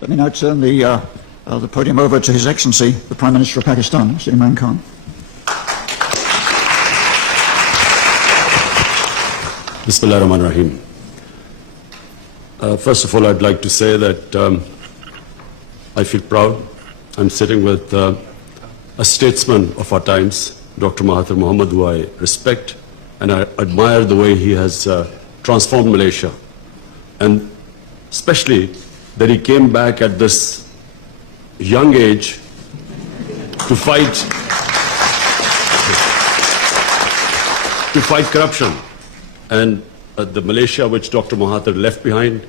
Let me now turn the podium over to His Excellency, the Prime Minister of Pakistan, Mr. Imran Khan. Bismillah ar-Rahman ar-Rahim. First of all, I'd like to say that I feel proud. I'm sitting with a statesman of our times, Dr. Mahathir Mohamad, who I respect, and I admire the way he has transformed Malaysia. And especially that he came back at this young age to fight corruption. And the Malaysia which Dr. Mahathir left behind,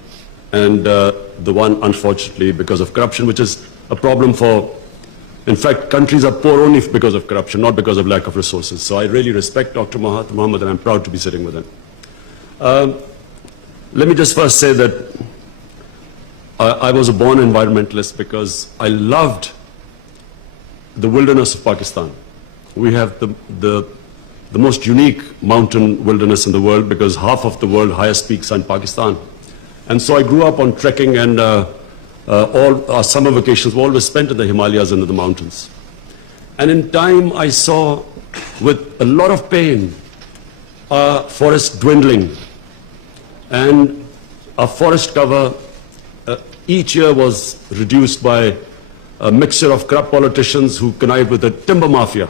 and the one, unfortunately, because of corruption, which is a problem for, in fact, countries are poor only because of corruption, not because of lack of resources. So I really respect Dr. Mahathir Mohamad, and I'm proud to be sitting with him. Let me just first say that I was a born environmentalist because I loved the wilderness of Pakistan. We have the most unique mountain wilderness in the world because half of the world's highest peaks are in Pakistan. And so I grew up on trekking, and all our summer vacations were always spent in the Himalayas and in the mountains. And in time I saw, with a lot of pain, our forests dwindling. And our forest cover each year was reduced by a mixture of corrupt politicians who connived with the timber mafia.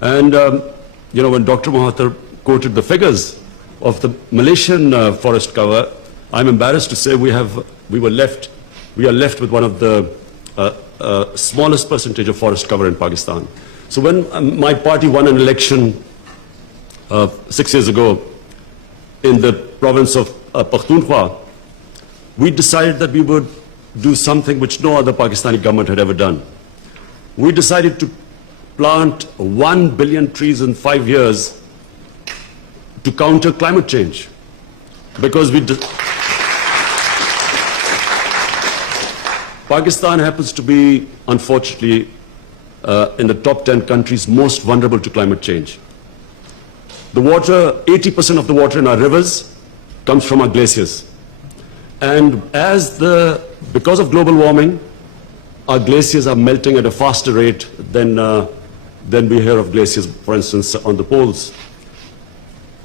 And you know, when Dr. Mahathir quoted the figures of the Malaysian forest cover, I'm embarrassed to say we are left with one of the smallest percentage of forest cover in Pakistan. So when my party won an election 6 years ago in the province of Pakhtunkhwa, we decided that we would do something which no other Pakistani government had ever done. We decided to plant 1 billion trees in 5 years to counter climate change. Because Pakistan happens to be, unfortunately, in the top 10 countries most vulnerable to climate change. The water, 80% of the water in our rivers comes from our glaciers. And because of global warming, our glaciers are melting at a faster rate than we hear of glaciers, for instance, on the poles.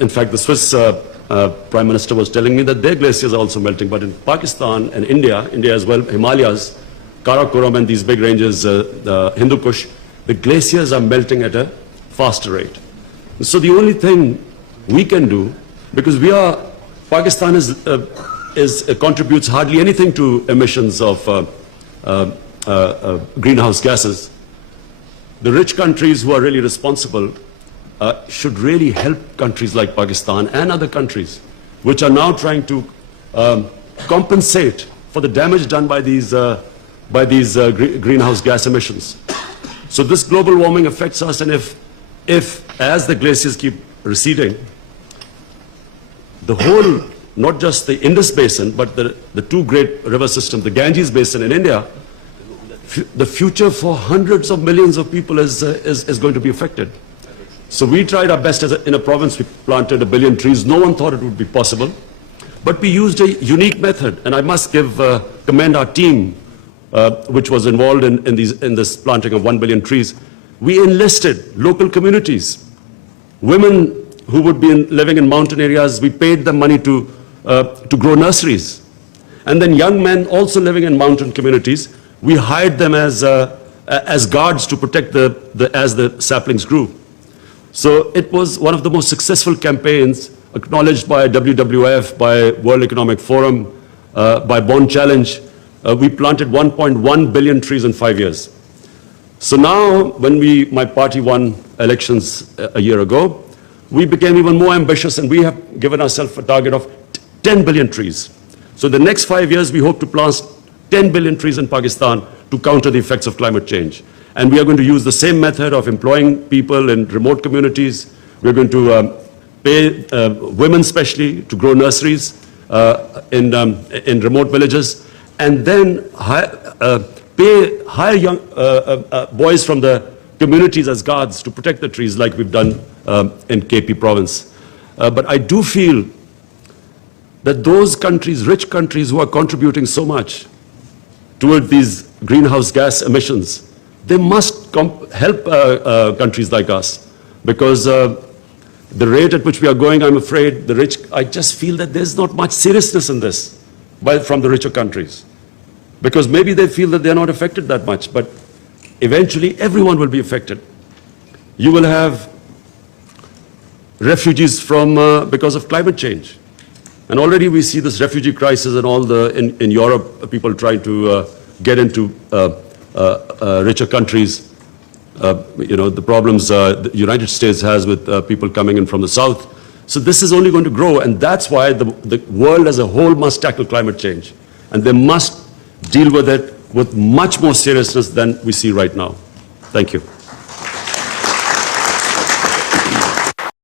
In fact, the Swiss Prime Minister was telling me that their glaciers are also melting. But in Pakistan and India as well, Himalayas, Karakoram and these big ranges, Hindu Kush, the glaciers are melting at a faster rate. So the only thing we can do, because Pakistan contributes hardly anything to emissions of greenhouse gases. The rich countries who are really responsible should really help countries like Pakistan and other countries which are now trying to compensate for the damage done by these greenhouse gas emissions. So this global warming affects us, and if as the glaciers keep receding, the whole, not just the Indus Basin, but the two great river systems, the Ganges Basin in India, the future for hundreds of millions of people is going to be affected. So we tried our best. In a province, we planted 1 billion trees. No one thought it would be possible. But we used a unique method, and I must commend our team, which was involved in this planting of 1 billion trees. We enlisted local communities, women who would be living in mountain areas. We paid them money to grow nurseries. And then young men also living in mountain communities, we hired them as guards to protect as the saplings grew. So it was one of the most successful campaigns acknowledged by WWF, by World Economic Forum, by Bond Challenge. We planted 1.1 billion trees in 5 years. So now, when my party won elections a year ago, we became even more ambitious, and we have given ourselves a target of 10 billion trees. So the next 5 years, we hope to plant 10 billion trees in Pakistan to counter the effects of climate change. And we are going to use the same method of employing people in remote communities. We're going to pay women especially to grow nurseries in remote villages, and then hire young boys from the communities as guards to protect the trees, like we've done in KP province. But I do feel that those countries, rich countries who are contributing so much, toward these greenhouse gas emissions, they must help countries like us, because the rate at which we are going, I'm afraid, the rich, I just feel that there's not much seriousness in this from the richer countries, because maybe they feel that they're not affected that much, but eventually everyone will be affected. You will have refugees from because of climate change. And already we see this refugee crisis and all in Europe, people trying to get into richer countries. The problems the United States has with people coming in from the south. So this is only going to grow, and that's why the world as a whole must tackle climate change. And they must deal with it with much more seriousness than we see right now. Thank you.